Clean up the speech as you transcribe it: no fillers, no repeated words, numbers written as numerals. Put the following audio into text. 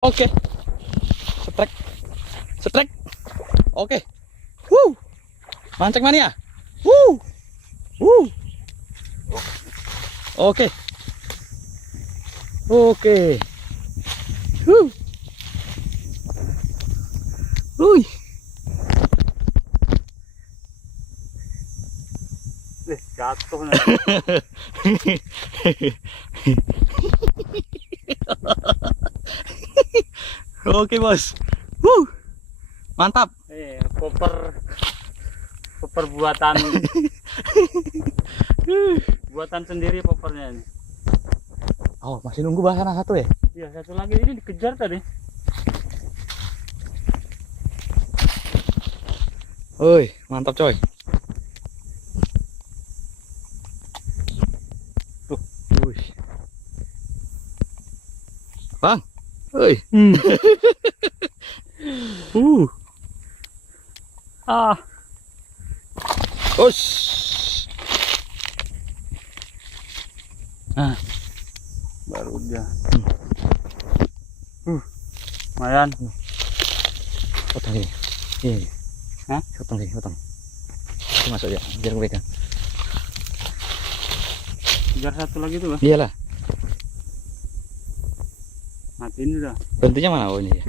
Oke. Setrek. Setrek. Oke. Wuh. Mancek mania. Wuh. Wuh. Oke. Oke. Wuih. Jatuh nih. Oke, Bos. Mantap. Popper buatan buatan sendiri poppernya ini. Oh, masih nunggu bahana satu ya? Iya, satu lagi ini dikejar tadi. Woi, mantap coy. Tuh, wih. Bang. Woi. Ah, Us. Nah, baru dia. Lumayan. potong gini. Ini. Hah? Potong gini, potong. Itu masuk ya, biar gue pegang. Kejar satu lagi tuh, Bang. Iyalah. Matiin udah. Bentuknya mana? Oh, ini ya.